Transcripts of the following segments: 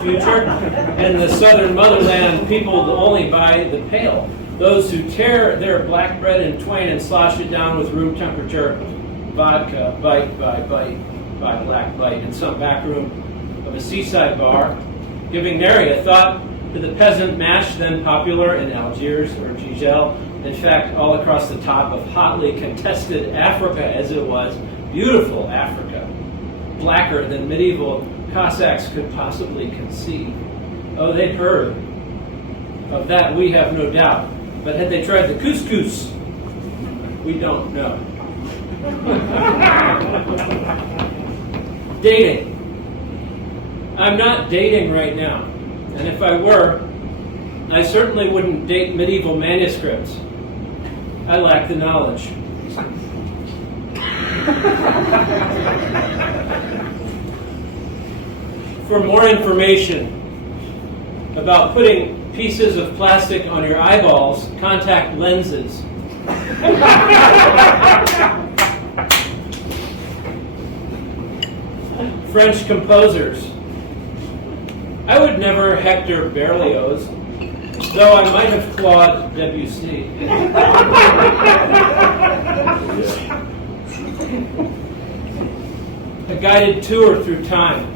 future, and the southern motherland peopled only by the pale. Those who tear their black bread in twain and slosh it down with room temperature vodka, bite by bite by black bite, in some back room of a seaside bar, giving nary a thought to the peasant mash then popular in Algiers or Gigel. In fact, all across the top of hotly contested Africa as it was, beautiful Africa, blacker than medieval Cossacks could possibly conceive. Oh, they'd heard. Of that we have no doubt. But had they tried the couscous? We don't know. Dating. I'm not dating right now. And if I were, I certainly wouldn't date medieval manuscripts. I lack the knowledge. For more information about putting pieces of plastic on your eyeballs, contact lenses. French composers. I would never Hector Berlioz, though I might have Claude Debussy. A guided tour through time.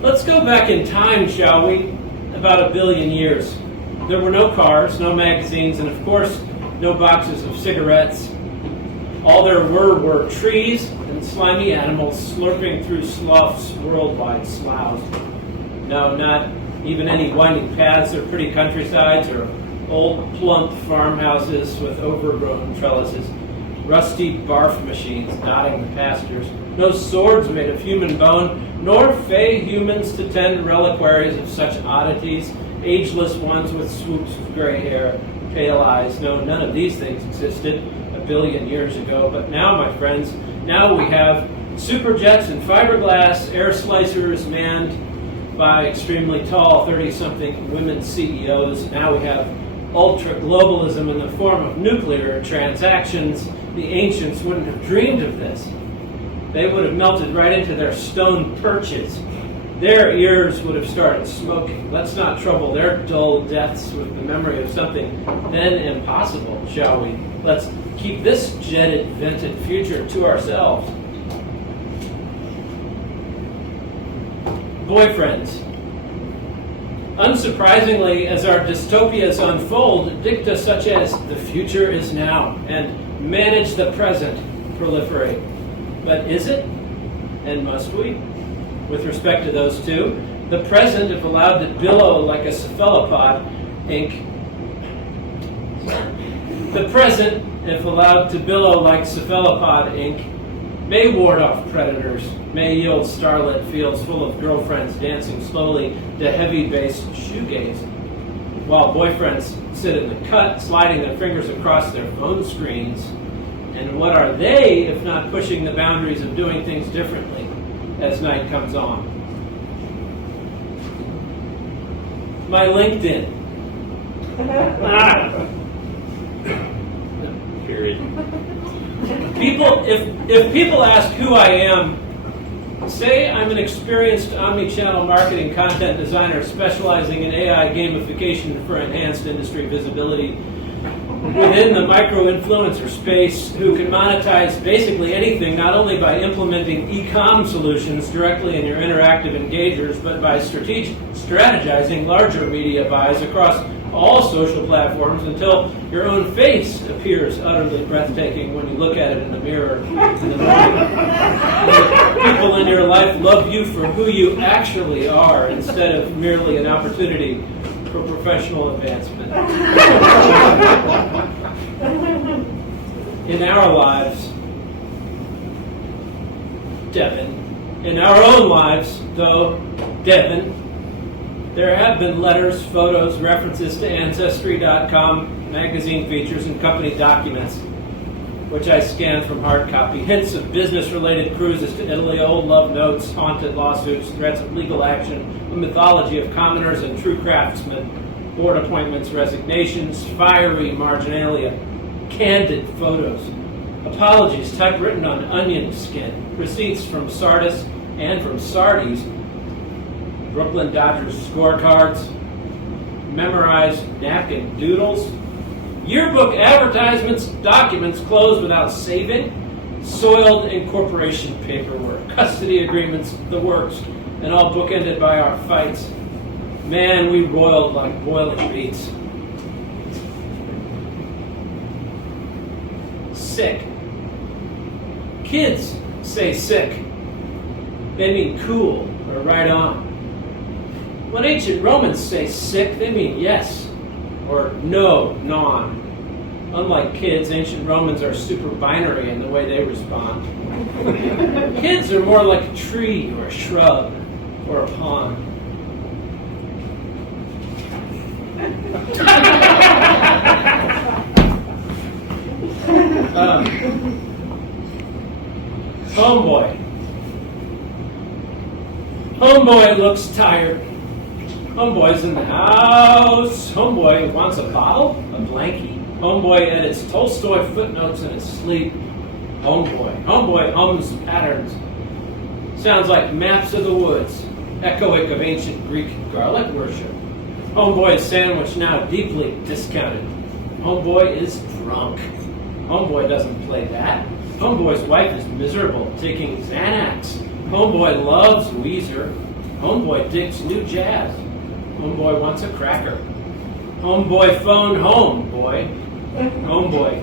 Let's go back in time, shall we? About 1 billion years. There were no cars, no magazines, and of course, no boxes of cigarettes. All there were trees and slimy animals slurping through sloughs worldwide sloughs. No, not even any winding paths or pretty countrysides or old plump farmhouses with overgrown trellises. Rusty barf machines dotting the pastures. No swords made of human bone, nor fey humans to tend reliquaries of such oddities, ageless ones with swoops of gray hair, pale eyes. No, none of these things existed 1 billion years ago. But now, my friends, now we have superjets and fiberglass air slicers manned by extremely tall 30-something women CEOs. Now we have ultra-globalism in the form of nuclear transactions. The ancients wouldn't have dreamed of this. They would have melted right into their stone perches. Their ears would have started smoking. Let's not trouble their dull deaths with the memory of something then impossible, shall we? Let's keep this jetted, vented future to ourselves. Boyfriends. Unsurprisingly, as our dystopias unfold, dicta such as "the future is now" and "manage the present" proliferate. But is it? And must we? With respect to those two, the present, if allowed to billow like a cephalopod, The present, if allowed to billow like cephalopod ink, may ward off predators, may yield starlit fields full of girlfriends dancing slowly to heavy-bass shoegaze, while boyfriends sit in the cut, sliding their fingers across their phone screens. And what are they, if not pushing the boundaries of doing things differently as night comes on? My LinkedIn. Period. People, if people ask who I am, say I'm an experienced omni-channel marketing content designer specializing in AI gamification for enhanced industry visibility within the micro-influencer space, who can monetize basically anything, not only by implementing e-com solutions directly in your interactive engagers, but by strategizing larger media buys across all social platforms until your own face appears utterly breathtaking when you look at it in the mirror. People in your life love you for who you actually are instead of merely an opportunity for professional advancement. In our lives, Devin, in our own lives, though, Devin, there have been letters, photos, references to Ancestry.com, magazine features, and company documents, which I scanned from hard copy. Hints of business-related cruises to Italy, old love notes, haunted lawsuits, threats of legal action, a mythology of commoners and true craftsmen, board appointments, resignations, fiery marginalia, candid photos, apologies typewritten on onion skin, receipts from Sardis and from Sardes, Brooklyn Dodgers scorecards, memorized napkin doodles, yearbook advertisements, documents closed without saving, soiled incorporation paperwork, custody agreements, the works, and all bookended by our fights. Man, we roiled like boiling beets. Sick. Kids say sick. They mean cool or right on. When ancient Romans say sick, they mean yes or no, non. Unlike kids, ancient Romans are super binary in the way they respond. Kids are more like a tree or a shrub or a pond. Homeboy. Homeboy looks tired. Homeboy's in the house. Homeboy wants a bottle, a blankie. Homeboy edits Tolstoy footnotes in his sleep. Homeboy hums patterns. Sounds like maps of the woods, echoic of ancient Greek garlic worship. Homeboy's sandwich now deeply discounted. Homeboy is drunk. Homeboy doesn't play that. Homeboy's wife is miserable, taking Xanax. Homeboy loves Weezer. Homeboy digs new jazz. Homeboy wants a cracker. Homeboy phoned home, boy. Homeboy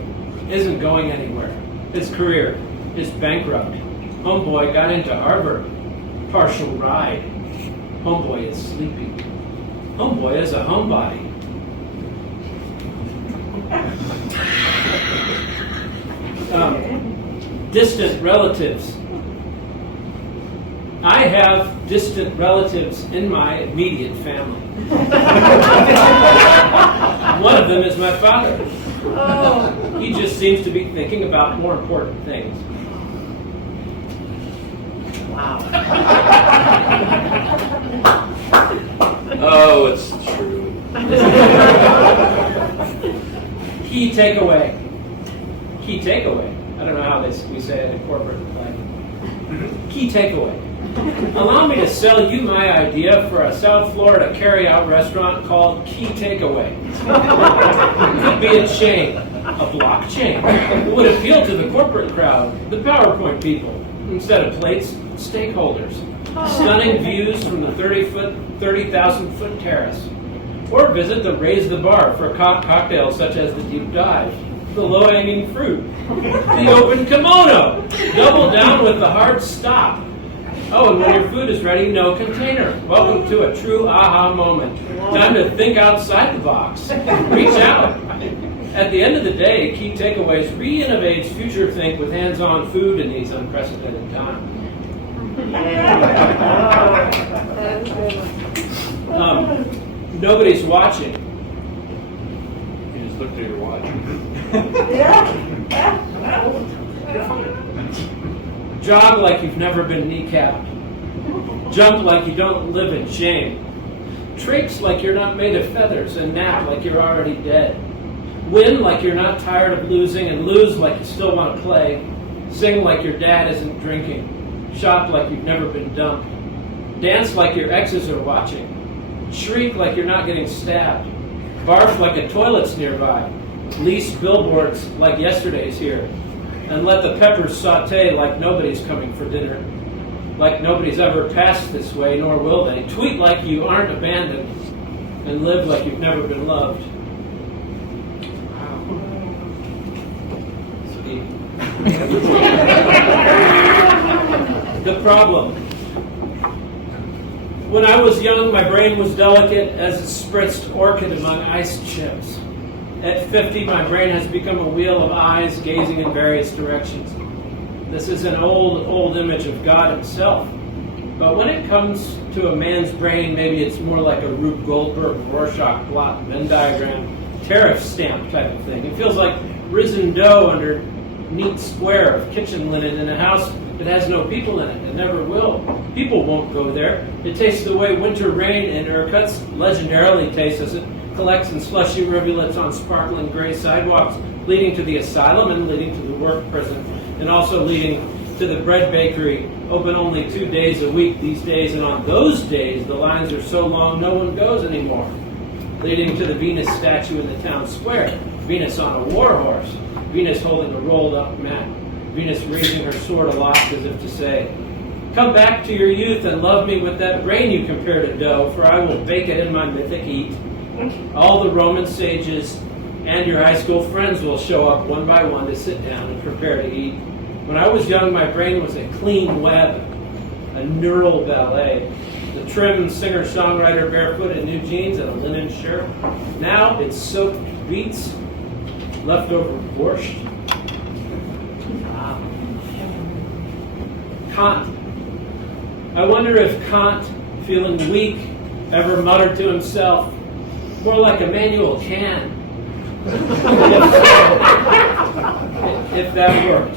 isn't going anywhere. His career is bankrupt. Homeboy got into Harvard. Partial ride. Homeboy is sleepy. Homeboy is a homebody. Distant relatives. I have distant relatives in my immediate family. One of them is my father. He just seems to be thinking about more important things. Wow. Oh, it's true. Key takeaway. Key takeaway. I don't know how we say it in corporate life. Key takeaway. Allow me to sell you my idea for a South Florida carry-out restaurant called Key Takeaway. It could be a chain, a block chain. It would appeal to the corporate crowd, the PowerPoint people. Instead of plates, stakeholders. Stunning views from the 30,000-foot terrace. Or visit the Raise the Bar for cocktails such as the Deep Dive, the low-hanging fruit, the open kimono. Double down with the hard stop. Oh, and when your food is ready, no container. Welcome to a true aha moment. Time to think outside the box. Reach out. At the end of the day, Key Takeaways re-innovates future think with hands-on food in these unprecedented times. Nobody's watching. You just looked at your watch. Jog like you've never been kneecapped. Jump like you don't live in shame. Traipse like you're not made of feathers, and nap like you're already dead. Win like you're not tired of losing, and lose like you still want to play. Sing like your dad isn't drinking. Shop like you've never been dumped. Dance like your exes are watching. Shriek like you're not getting stabbed. Barf like a toilet's nearby. Lease billboards like yesterday's here. And let the peppers saute like nobody's coming for dinner. Like nobody's ever passed this way, nor will they. Tweet like you aren't abandoned. And live like you've never been loved. The problem. When I was young, my brain was delicate as a spritzed orchid among ice chips. At 50, my brain has become a wheel of eyes gazing in various directions. This is an old image of God himself. But when it comes to a man's brain, maybe it's more like a Rube Goldberg, Rorschach blot, Venn diagram, tariff stamp type of thing. It feels like risen dough under neat square of kitchen linen in a house that has no people in it and never will. People won't go there. It tastes the way winter rain in Urquhart's legendarily tastes as it collects in slushy rivulets on sparkling gray sidewalks, leading to the asylum and leading to the work prison, and also leading to the bread bakery, open only 2 days a week these days, and on those days the lines are so long no one goes anymore, leading to the Venus statue in the town square. Venus on a war horse, Venus holding a rolled up map, Venus raising her sword aloft as if to say, "Come back to your youth and love me with that brain you compare to dough, for I will bake it in my mythic heat. All the Roman sages and your high school friends will show up one by one to sit down and prepare to eat. When I was young, my brain was a clean web, a neural ballet. The trim singer-songwriter barefoot in new jeans and a linen shirt. Now it's soaked beets, leftover borscht." Wow. Kant. I wonder if Kant, feeling weak, ever muttered to himself, "More like Immanuel Kant." If that worked.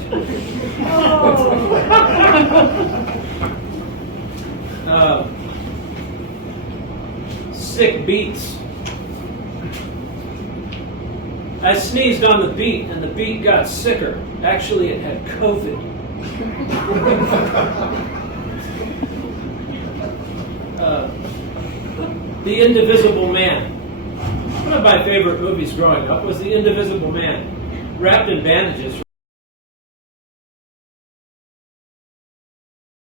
Sick beats. I sneezed on the beat and the beat got sicker. Actually, it had COVID. The Indivisible Man. One of my favorite movies growing up was The Indivisible Man. Wrapped in bandages